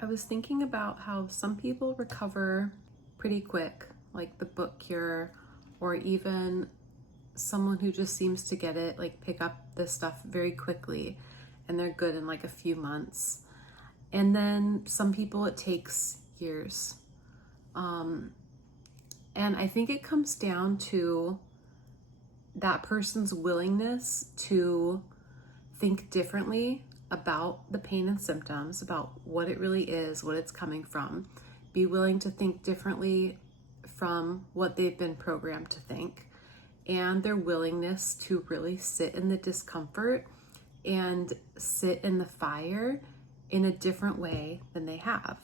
I was thinking about how some people recover pretty quick, like the book cure, or even someone who just seems to get it, like pick up this stuff very quickly and they're good in like a few months. And then some people it takes years. And I think it comes down to that person's willingness to think differently about the pain and symptoms, about what it really is, what it's coming from. Be willing to think differently from what they've been programmed to think, and their willingness to really sit in the discomfort and sit in the fire in a different way than they have,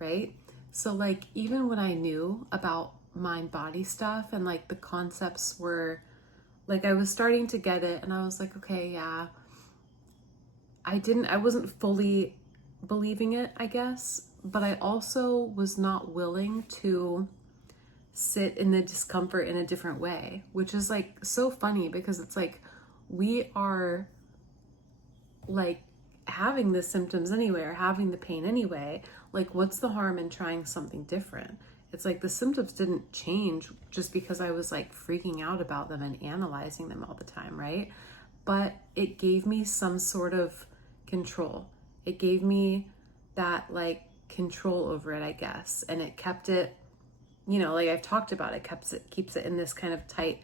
right? So like even when I knew about mind body stuff and like the concepts were like, I was starting to get it and I was like, okay, yeah, I wasn't fully believing it, I guess, but I also was not willing to sit in the discomfort in a different way, which is like so funny because it's like we are like having the symptoms anyway or having the pain anyway. Like, what's the harm in trying something different? It's like the symptoms didn't change just because I was like freaking out about them and analyzing them all the time, right? But it gave me some sort of control. It gave me that like control over it, I guess. And it kept it, you know, like I've talked about, it keeps it in this kind of tight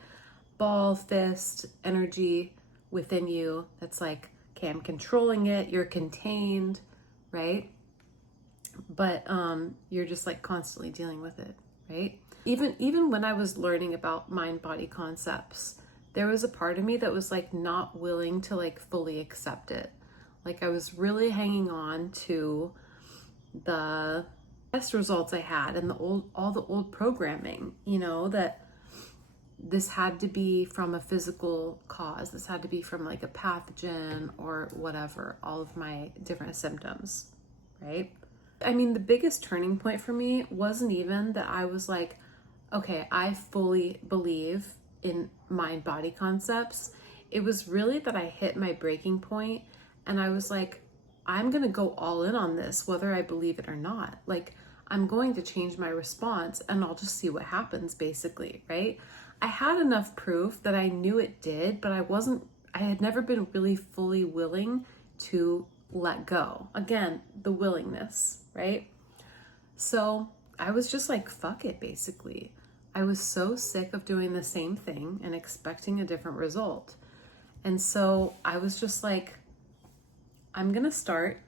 ball fist energy within you that's like, okay, I'm controlling it, you're contained, right? But you're just like constantly dealing with it, right? Even when I was learning about mind body concepts, there was a part of me that was like not willing to like fully accept it. Like I was really hanging on to the test results I had and all the old programming, you know, that this had to be from a physical cause. This had to be from like a pathogen or whatever, all of my different symptoms, right? I mean, the biggest turning point for me wasn't even that I was like, okay, I fully believe in mind body concepts. It was really that I hit my breaking point and I was like, I'm going to go all in on this, whether I believe it or not. Like, I'm going to change my response and I'll just see what happens, basically, right? I had enough proof that I knew it did, but I had never been really fully willing to let go. Again, the willingness, right? So I was just like, fuck it, basically. I was so sick of doing the same thing and expecting a different result. And so I was just like, I'm gonna start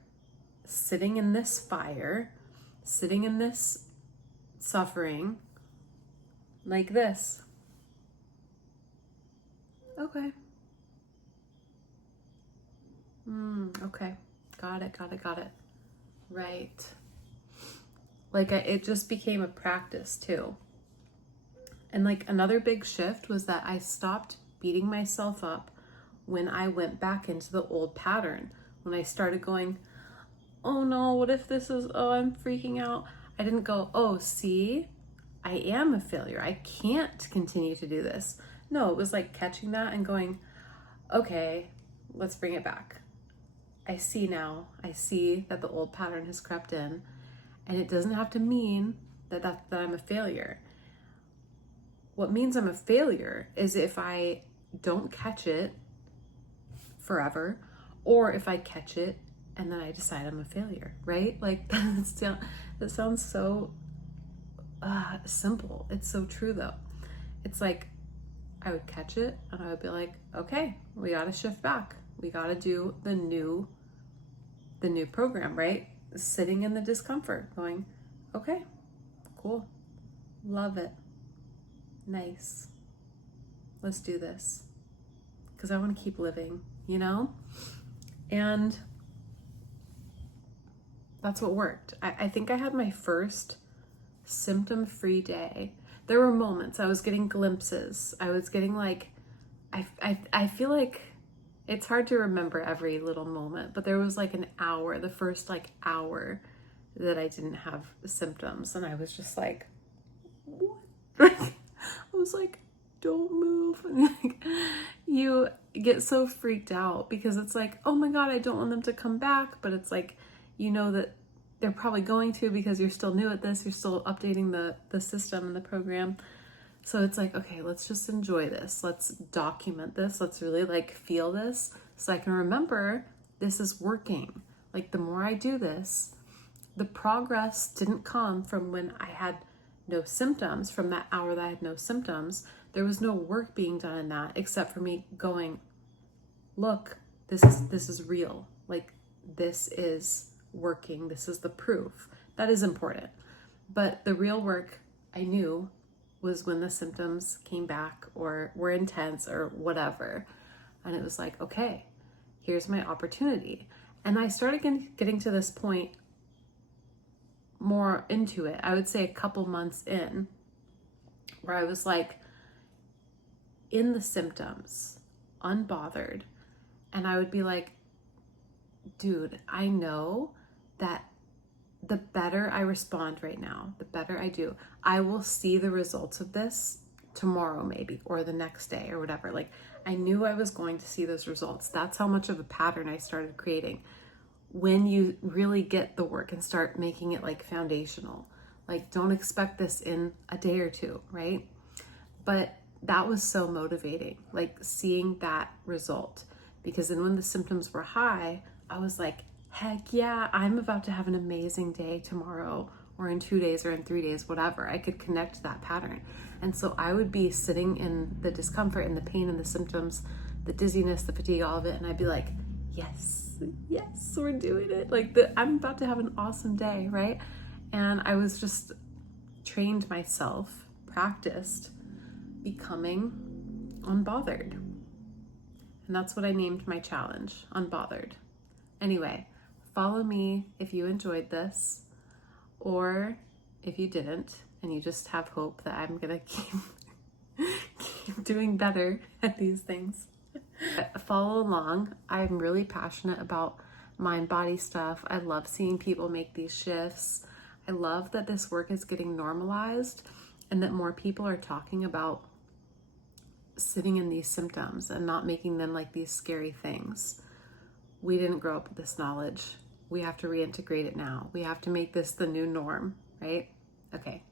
sitting in this fire, sitting in this suffering like this. Okay. Okay. Got it. Right. Like it just became a practice too. And like another big shift was that I stopped beating myself up when I went back into the old pattern. When I started going, oh no, what if this is, oh, I'm freaking out. I didn't go, oh, see, I am a failure. I can't continue to do this. No, it was like catching that and going, okay, let's bring it back. I see now. I see that the old pattern has crept in, and it doesn't have to mean that I'm a failure. What means I'm a failure is if I don't catch it forever, or if I catch it and then I decide I'm a failure, right? Like that sounds so simple. It's so true though. It's like I would catch it and I would be like, okay, we got to shift back. We got to do the new program, right? Sitting in the discomfort, going, okay, cool, love it, nice, let's do this, because I want to keep living, you know? And that's what worked. I think I had my first symptom-free day. There were moments I was getting glimpses. I was getting like, I feel like it's hard to remember every little moment, but there was like an hour, the first like hour that I didn't have symptoms. And I was just like, what? I was like, don't move. And like, you get so freaked out because it's like, oh my God, I don't want them to come back. But it's like, you know that they're probably going to, because you're still new at this, you're still updating the system and the program. So it's like, okay, let's just enjoy this. Let's document this. Let's really like feel this so I can remember this is working. Like the more I do this, the progress didn't come from when I had no symptoms, from that hour that I had no symptoms. There was no work being done in that except for me going, look, this is real. Like this is working. This is the proof. That is important. But the real work I knew was when the symptoms came back or were intense or whatever. And it was like, okay, here's my opportunity. And I started getting to this point more into it. I would say a couple months in, where I was like in the symptoms, unbothered. And I would be like, dude, I know that the better I respond right now, the better I do, I will see the results of this tomorrow maybe, or the next day or whatever. Like I knew I was going to see those results. That's how much of a pattern I started creating. When you really get the work and start making it like foundational, like don't expect this in a day or two, right? But that was so motivating, like seeing that result, because then when the symptoms were high, I was like, heck yeah, I'm about to have an amazing day tomorrow or in 2 days or in 3 days, whatever. I could connect that pattern. And so I would be sitting in the discomfort and the pain and the symptoms, the dizziness, the fatigue, all of it. And I'd be like, yes, we're doing it. Like I'm about to have an awesome day, right? And I was just trained myself, practiced becoming unbothered. And that's what I named my challenge, Unbothered. Anyway, follow me if you enjoyed this, or if you didn't, and you just have hope that I'm gonna keep doing better at these things. Follow along. I'm really passionate about mind body stuff. I love seeing people make these shifts. I love that this work is getting normalized and that more people are talking about sitting in these symptoms and not making them like these scary things. We didn't grow up with this knowledge. We have to reintegrate it now. We have to make this the new norm, right? Okay,